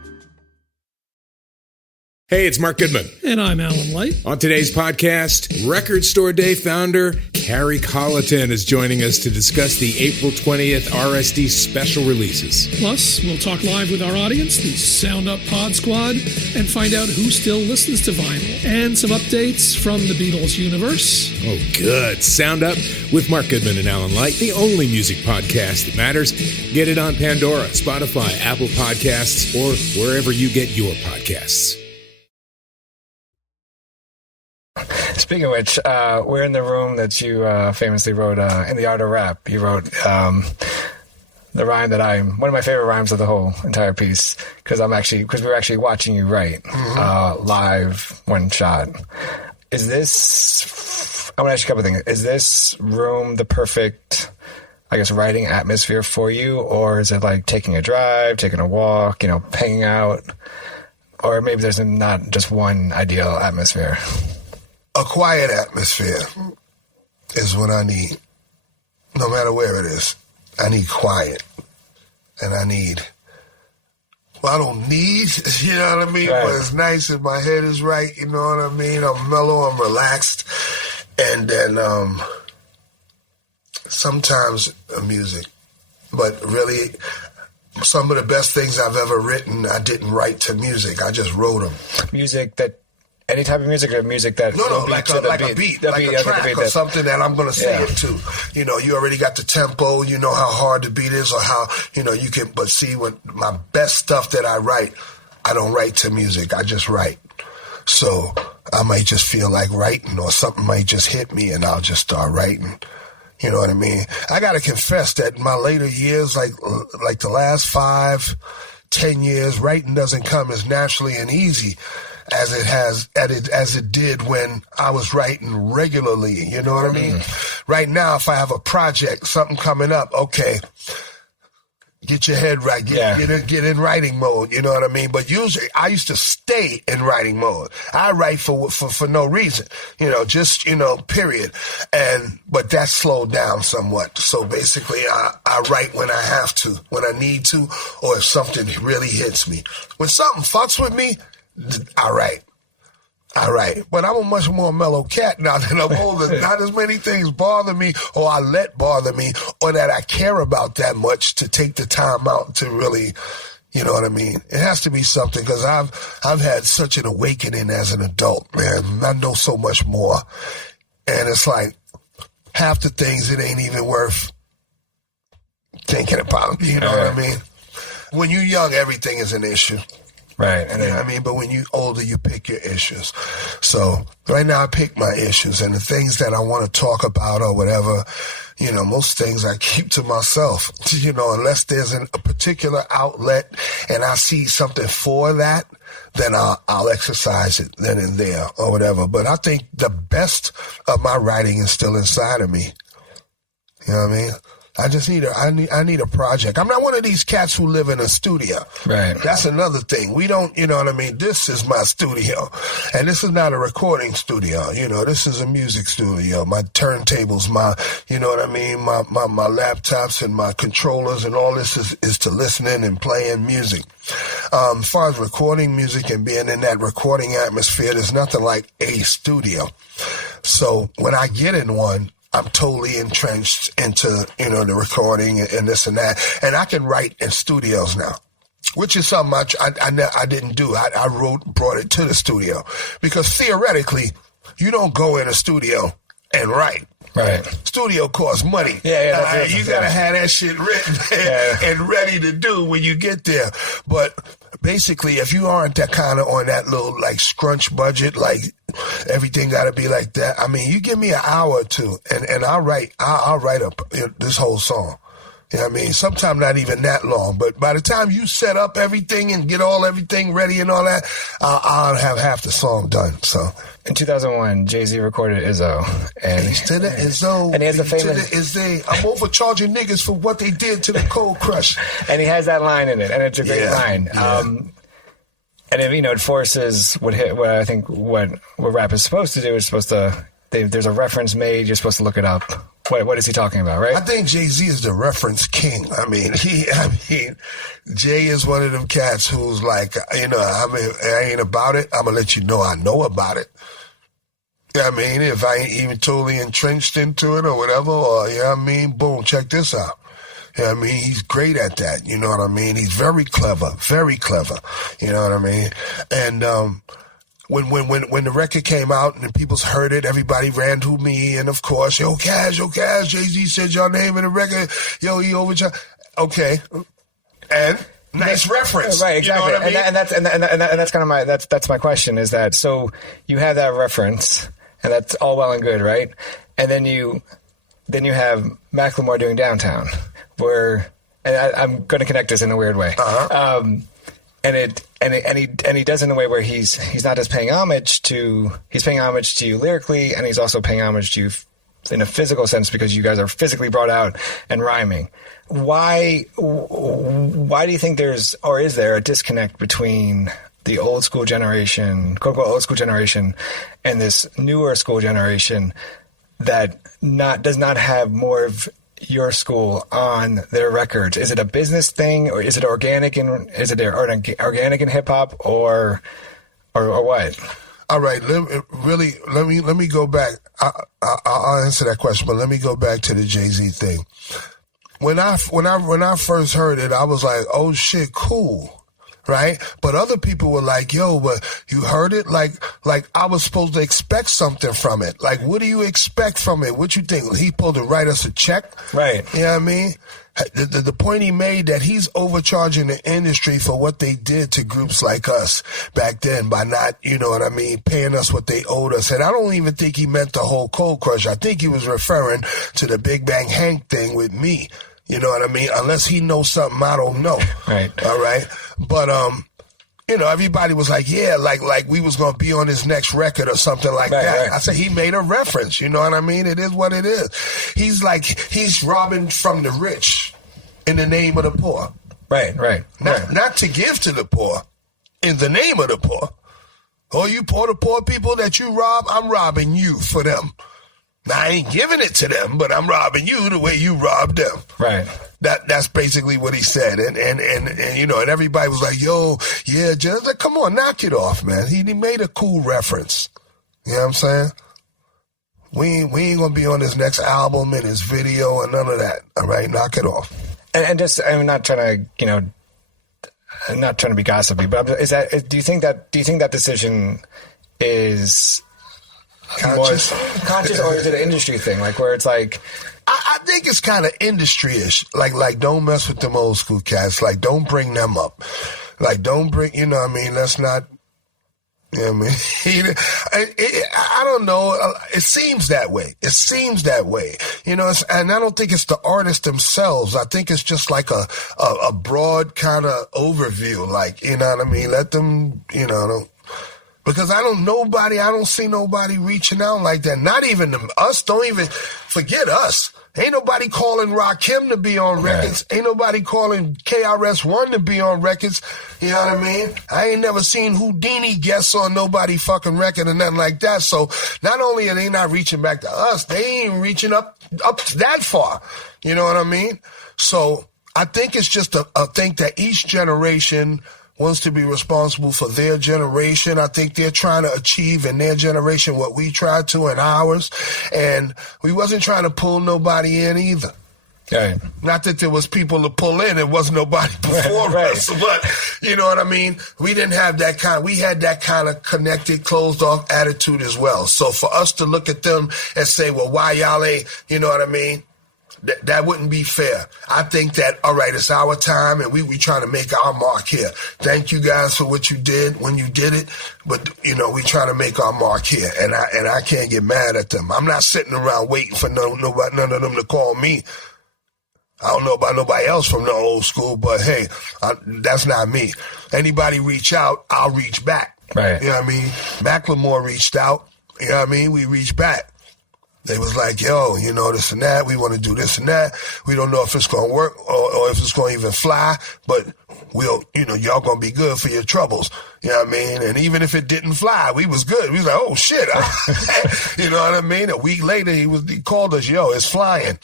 Hey, it's Mark Goodman. And I'm Alan Light. On today's podcast, Record Store Day founder Carrie Colleton is joining us to discuss the April 20th RSD special releases. Plus, we'll talk live with our audience, the Sound Up Pod Squad, and find out who still listens to vinyl. And some updates from the Beatles universe. Oh, good. Sound Up with Mark Goodman and Alan Light, the only music podcast that matters. Get it on Pandora, Spotify, Apple Podcasts, or wherever you get your podcasts. Speaking of which, we're in the room that you famously wrote in the Art of Rap. You wrote the rhyme that one of my favorite rhymes of the whole entire piece, because we were actually watching you write live one shot. Is this, I want to ask you a couple of things. Is this room the perfect, I guess, writing atmosphere for you? Or is it like taking a drive, taking a walk, hanging out? Or maybe there's not just one ideal atmosphere? A quiet atmosphere is what I need. No matter where it is, I need quiet. And I don't need, you know what I mean? Right. But it's nice if my head is right, you know what I mean? I'm mellow, I'm relaxed. And then sometimes music. But really, some of the best things I've ever written, I didn't write to music. I just wrote them. Music that, any type of music, or music that... No, like a beat, like a track or something that I'm going to say it to. You already got the tempo, you know how hard the beat is, or how, you can, but see, when my best stuff that I write, I don't write to music, I just write. So I might just feel like writing, or something might just hit me and I'll just start writing. You know what I mean? I got to confess that in my later years, like the last 5-10 years, writing doesn't come as naturally and easy as it did when I was writing regularly. You know what I mean? Right now, if I have a project, something coming up, okay, get your head right, get in writing mode. You know what I mean? But usually, I used to stay in writing mode. I write for no reason, just period. But that slowed down somewhat. So basically, I write when I have to, when I need to, or if something really hits me. When something fucks with me, I write. But I'm a much more mellow cat now that I'm older. Not as many things bother me, or I let bother me, or that I care about that much to take the time out to really, you know what I mean? It has to be something, because I've had such an awakening as an adult, man. I know so much more. And it's like, half the things it ain't even worth thinking about. You know what I mean? When you're young, everything is an issue. Right. And then, but when you're older, you pick your issues. So right now I pick my issues, and the things that I want to talk about or whatever, most things I keep to myself, unless there's a particular outlet and I see something for that, then I'll exercise it then and there or whatever. But I think the best of my writing is still inside of me. You know what I mean? I just need I need a project. I'm not one of these cats who live in a studio. Right. That's another thing. We don't, you know what I mean? This is my studio. And this is not a recording studio. This is a music studio. My turntables, you know what I mean? My laptops and my controllers and all this is to listening and playing music. As far as recording music and being in that recording atmosphere, there's nothing like a studio. So when I get in one, I'm totally entrenched into, the recording and this and that. And I can write in studios now, which is something I didn't do. I brought it to the studio, because theoretically, you don't go in a studio and write. Right. Studio costs money. Yeah. You got to have that shit written and ready to do when you get there. But basically, if you aren't that kind of on that little scrunch budget, everything got to be like that. You give me an hour or two, and I'll write up this whole song. You know what I mean? Sometimes not even that long, but by the time you set up everything and get everything ready and all that, I'll have half the song done. So in 2001, Jay-Z recorded Izzo, and to the Izzo, and he has the famous I'm overcharging niggas for what they did to the Cold Crush, and he has that line in it, and it's a great line. Yeah. And it forces what I think what rap is supposed to do is supposed to. There's a reference made. You're supposed to look it up. What is he talking about, right? I think Jay-Z is the reference king. Jay is one of them cats who's like, I ain't about it. I'm going to let you know I know about it. If I ain't even totally entrenched into it or whatever, or, boom, check this out. He's great at that. You know what I mean? He's very clever. You know what I mean? And, When the record came out and people's heard it, everybody ran to me, and of course, yo, Caz, Jay-Z said your name in the record, yo, he overcharged. Okay, and nice reference, right? Exactly, you know what I mean? and that's kind of that's my question, is that so you have that reference, and that's all well and good, right? And then you have Macklemore doing Downtown, where and I'm going to connect this in a weird way. And he does it in a way where he's not just paying homage to you lyrically, and he's also paying homage to you in a physical sense because you guys are physically brought out and rhyming. Why do you think is there a disconnect between the old school generation, quote unquote old school generation, and this newer school generation that does not have more of your school on their records? Is it a business thing, or is it organic in hip hop, or what? All right, let me go back. I'll answer that question, but let me go back to the Jay-Z thing. When I first heard it, I was like, oh shit, cool. Right? But other people were like, yo, but you heard it? Like I was supposed to expect something from it. Like, what do you expect from it? What you think? He supposed to write us a check? Right. You know what I mean? The point he made that he's overcharging the industry for what they did to groups like us back then by not, you know what I mean, paying us what they owed us. And I don't even think he meant the whole Cold Crush. I think he was referring to the Big Bang Hank thing with me. You know what I mean? Unless he knows something I don't know. Right. All right. But, you know, everybody was like, yeah, like we was going to be on his next record or something like that. Right. I said, he made a reference. You know what I mean? It is what it is. He's robbing from the rich in the name of the poor. Right. Not to give to the poor, in the name of the poor. Oh, you the poor people that you rob, I'm robbing you for them. Now, I ain't giving it to them, but I'm robbing you the way you robbed them. Right. That's basically what he said. And you know, and everybody was like, yo, yeah, just like, come on, knock it off, man. He made a cool reference. You know what I'm saying? We ain't gonna be on his next album and his video and none of that. All right, knock it off. And just, I'm not trying to, you know, I'm not trying to be gossipy, but do you think that decision is conscious, or is it an industry thing? Like where it's like, I think it's kind of industry-ish. Like don't mess with them old school cats. Like don't bring them up. Like don't bring, you know what I mean? Let's not, you know what I mean? I don't know. It seems that way. You know, and I don't think it's the artists themselves. I think it's just like a broad kind of overview. Like, you know what I mean? Let them, you know, because I don't see nobody reaching out like that. Not even us. Don't even forget us. Ain't nobody calling Rakim to be on records. Ain't nobody calling KRS-One to be on records. You know what I mean? I ain't never seen Houdini guests on nobody fucking record or nothing like that. So not only are they not reaching back to us, they ain't reaching up that far. You know what I mean? So I think it's just a thing that each generation wants to be responsible for their generation. I think they're trying to achieve in their generation what we tried to in ours. And we wasn't trying to pull nobody in either. Right. Not that there was people to pull in. There wasn't nobody before us. But, you know what I mean? We didn't have that kind. We had that kind of connected, closed off attitude as well. So for us to look at them and say, well, why y'all ain't, you know what I mean? That wouldn't be fair. I think that, all right, it's our time and we trying to make our mark here. Thank you guys for what you did when you did it. But, you know, we trying to make our mark here. And I can't get mad at them. I'm not sitting around waiting for none of them to call me. I don't know about nobody else from the old school, but hey, that's not me. Anybody reach out, I'll reach back. Right. You know what I mean? Macklemore reached out. You know what I mean? We reached back. They was like, yo, you know, this and that. We want to do this and that. We don't know if it's going to work or if it's going to even fly, but we'll, you know, y'all going to be good for your troubles. You know what I mean? And even if it didn't fly, we was good. We was like, oh shit. You know what I mean? A week later, he called us, yo, it's flying.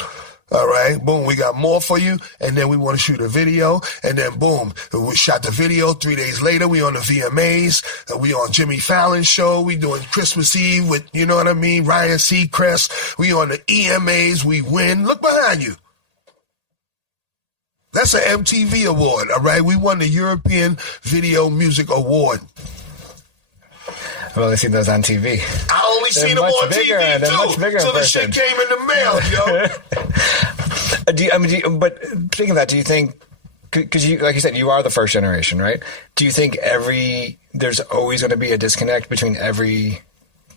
All right, boom, we got more for you, and then we want to shoot a video, and then boom, we shot the video. 3 days later, we on the VMAs, we on Jimmy Fallon's show, we doing Christmas Eve with, you know what I mean, Ryan Seacrest, we on the EMAs, we win. Look behind you. That's an MTV award, all right? We won the European Video Music Award. I've only seen those on TV. I only seen them on TV too. Much bigger so the shit came in the mail, yo. But speaking of that, do you think? Because you, like you said, you are the first generation, right? Do you think there's always going to be a disconnect between every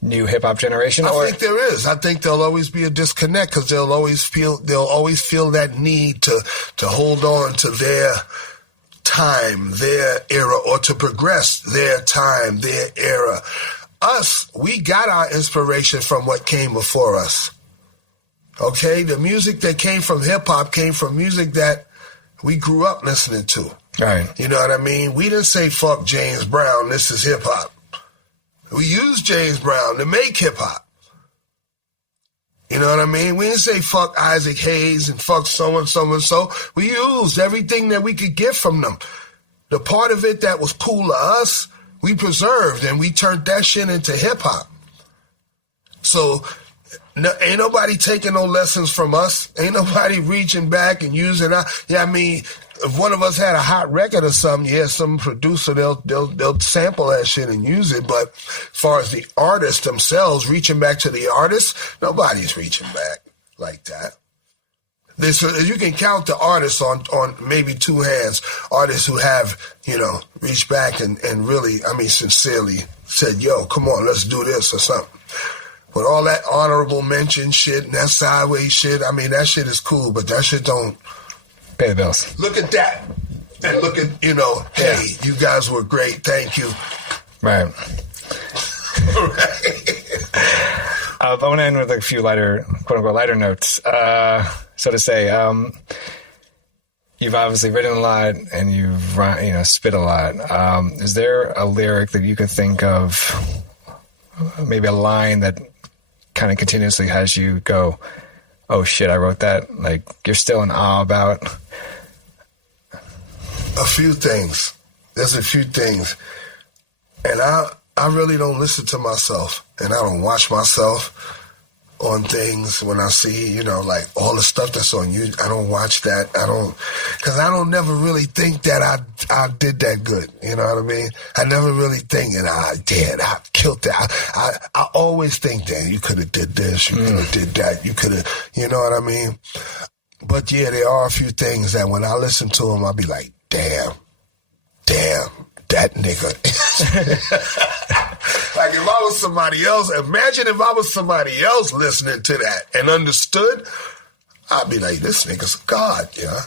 new hip hop generation? I think there is. I think there'll always be a disconnect because they'll always feel that need to hold on to their time, their era, or to progress their time, their era. Us, we got our inspiration from what came before us. Okay? The music that came from hip-hop came from music that we grew up listening to. Right. You know what I mean? We didn't say, fuck James Brown, this is hip-hop. We used James Brown to make hip-hop. You know what I mean? We didn't say fuck Isaac Hayes and fuck so-and-so. We used everything that we could get from them. The part of it that was cool to us, we preserved, and we turned that shit into hip-hop. So ain't nobody taking no lessons from us. Ain't nobody reaching back and using our... Yeah, I mean, if one of us had a hot record or something, yeah, some producer, they'll sample that shit and use it. But as far as the artists themselves, reaching back to the artists, nobody's reaching back like that. You can count the artists on maybe two hands, artists who have, reached back and really, sincerely said, yo, come on, let's do this or something. But all that honorable mention shit and that sideways shit, that shit is cool, but that shit don't pay the bills. Look at that. And look at, hey, you guys were great. Thank you. Right. I want to end with a few lighter, quote-unquote, lighter notes. So to say, you've obviously written a lot and you've, spit a lot. Is there a lyric that you could think of, maybe a line that kind of continuously has you go, oh shit, I wrote that? Like, you're still in awe about? A few things. There's a few things. And I really don't listen to myself. And I don't watch myself on things when I see, like all the stuff that's on you. I don't watch that. Because I don't never really think that I did that good. You know what I mean? I never really think that I killed that. I always think that you could have did this, you could have did that, you could have, you know what I mean? But yeah, there are a few things that when I listen to them, I'll be like, damn, that nigga. Like if I was somebody else, imagine if I was somebody else listening to that and understood, I'd be like, this nigga's a god, yeah.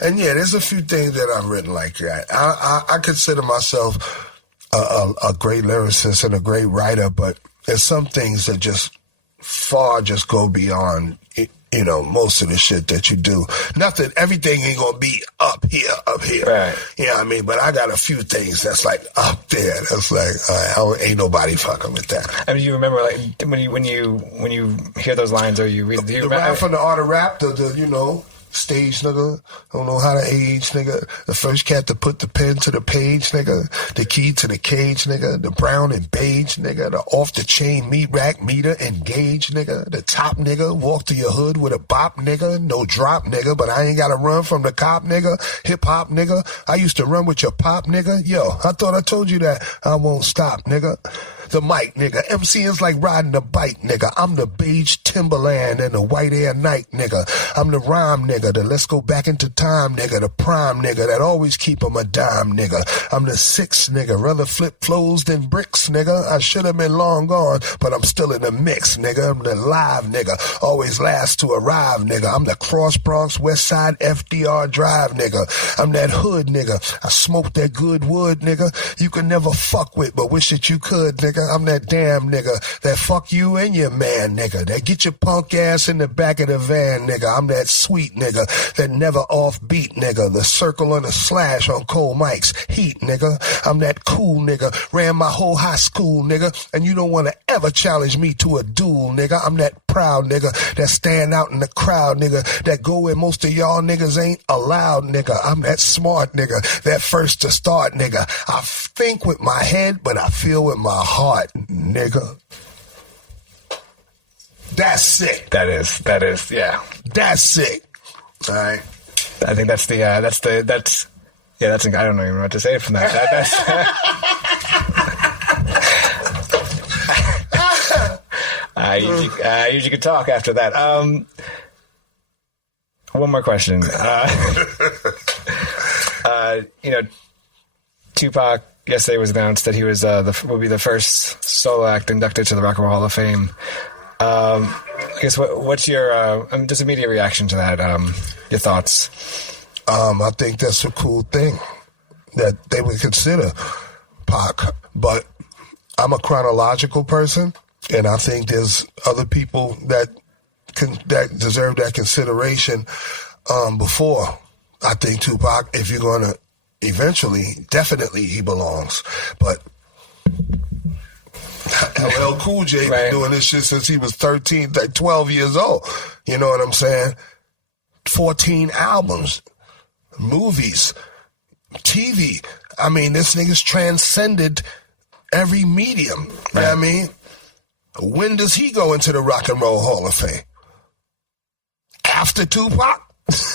And yeah, there's a few things that I've written like that. I consider myself a great lyricist and a great writer, but there's some things that just go beyond most of the shit that you do. Everything ain't gonna be up here. Right. You know what I mean? But I got a few things that's like up there. That's like, ain't nobody fucking with that. I mean, you remember like when you hear those lines or you read the rap from the art of rap, the stage nigga, don't know how to age nigga, the first cat to put the pen to the page nigga, the key to the cage nigga, the brown and beige nigga, the off the chain meat rack meter engage nigga, the top nigga, walk to your hood with a bop nigga, no drop nigga, but I ain't gotta run from the cop nigga, hip hop nigga, I used to run with your pop nigga, yo, I thought I told you that, I won't stop nigga. The mic, nigga. MCing's like riding a bike, nigga. I'm the beige Timberland and the white Air Night, nigga. I'm the rhyme, nigga. The let's go back into time, nigga. The prime, nigga. That always keep 'em a dime, nigga. I'm the six, nigga. Rather flip flows than bricks, nigga. I should have been long gone, but I'm still in the mix, nigga. I'm the live, nigga. Always last to arrive, nigga. I'm the Cross Bronx West Side FDR Drive, nigga. I'm that hood, nigga. I smoke that good wood, nigga. You can never fuck with, but wish that you could, nigga. I'm that damn nigga that fuck you and your man, nigga, that get your punk ass in the back of the van, nigga. I'm that sweet nigga that never offbeat, nigga. The circle and the slash on cold mics, heat, nigga. I'm that cool nigga, ran my whole high school, nigga, and you don't want to ever challenge me to a duel, nigga. I'm that proud nigga that stand out in the crowd, nigga, that go where most of y'all niggas ain't allowed, nigga. I'm that smart nigga, that first to start, nigga. I think with my head, but I feel with my heart, nigga. That's sick. That is, yeah. That's sick. All right. I think that's I don't even know what to say from that. I usually could talk after that. One more question. Tupac yesterday was announced that he was will be the first solo act inducted to the Rock and Roll Hall of Fame. I guess what's your just immediate reaction to that? Your thoughts? I think that's a cool thing that they would consider Pac, but I'm a chronological person, and I think there's other people that deserve that consideration before. I think Tupac, if you're going to eventually, definitely he belongs. But LL Cool J been doing this shit since he was 12 years old. You know what I'm saying? 14 albums, movies, TV. I mean, this nigga's transcended every medium. You know what I mean? When does he go into the Rock and Roll Hall of Fame? After Tupac?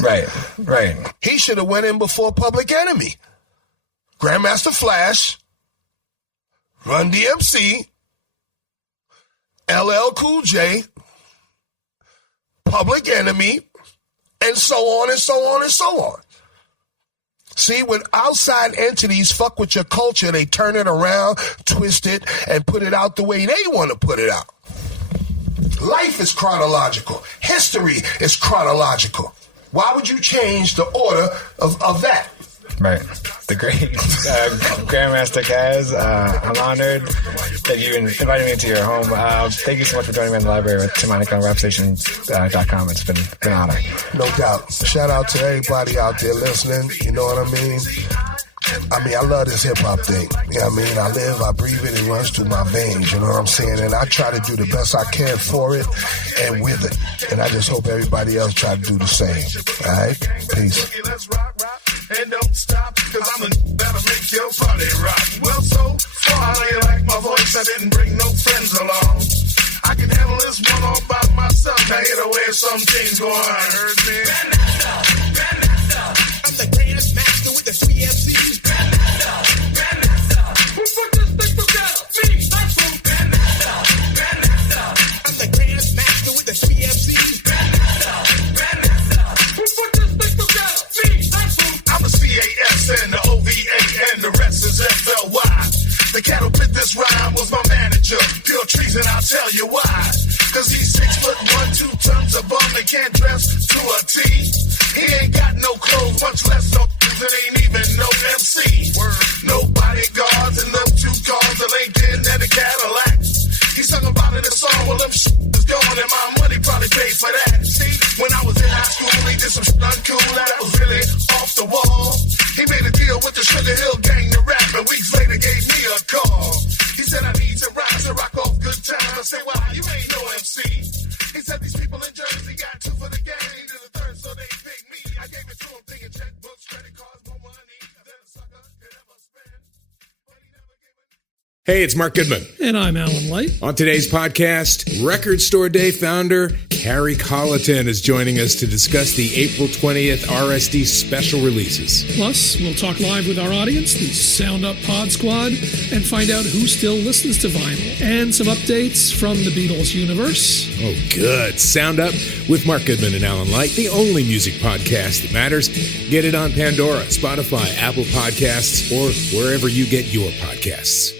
Right. He should have went in before Public Enemy. Grandmaster Flash, Run DMC, LL Cool J, Public Enemy, and so on and so on and so on. See, when outside entities fuck with your culture, they turn it around, twist it, and put it out the way they want to put it out. Life is chronological. History is chronological. Why would you change the order of that? Right. The great Grandmaster Caz, I'm honored that you invited me into your home. Thank you so much for joining me in the library with Tim Einenkel on rapstation.com. It's been an honor. No doubt. Shout out to everybody out there listening. You know what I mean? I love this hip-hop thing. You know what I mean? I live, I breathe it, it runs through my veins, you know what I'm saying? And I try to do the best I can for it and with it. And I just hope everybody else try to do the same. All right? Peace. Let's rock, and don't stop, cause I'm the that'll make your party rock. Well, so far, how you like my voice? I didn't bring no friends along. I can handle this one all by myself. Now hit away some things going on. Heard me? Grandmaster. I'm the greatest master with the three MCs. Grandmaster. Who put this thing together? Me, that's who. Grandmaster. I'm the greatest master with the three MCs. Grandmaster. Who put this thing together? Me, that's who. I'm the CAS and the OVA and the rest is FLY. The cat who bit this rhyme was my manager. Pure treason, I'll tell you why. Cause he's 6'1", 2 tons of bum and can't dress to a T. He ain't got no clothes, much less no and ain't even no MC. No bodyguards and no 2 cars, a Lincoln and a Cadillac. He sung about it in a song, well them shit is gone and my money probably paid for that. See, when I was in high school, he did some shit uncool that was really off the wall. He made a deal with the Sugar Hill Gang to rap, and weeks later gave me a call. He said I need to rise and rock off good time. I said, why? You ain't no MC. He said these people in Jersey got 2 for the gang, he did a third, so they paid me. I gave it to him thinking checkbooks, credit cards, more money than a sucker could ever spend. But he never gave it. Hey, it's Mark Goodman. And I'm Alan Light. On today's podcast, Record Store Day founder Carrie Colleton is joining us to discuss the April 20th RSD special releases. Plus, we'll talk live with our audience, the Sound Up Pod Squad, and find out who still listens to vinyl, and some updates from the Beatles universe. Oh, good. Sound Up with Mark Goodman and Alan Light, the only music podcast that matters. Get it on Pandora, Spotify, Apple Podcasts, or wherever you get your podcasts.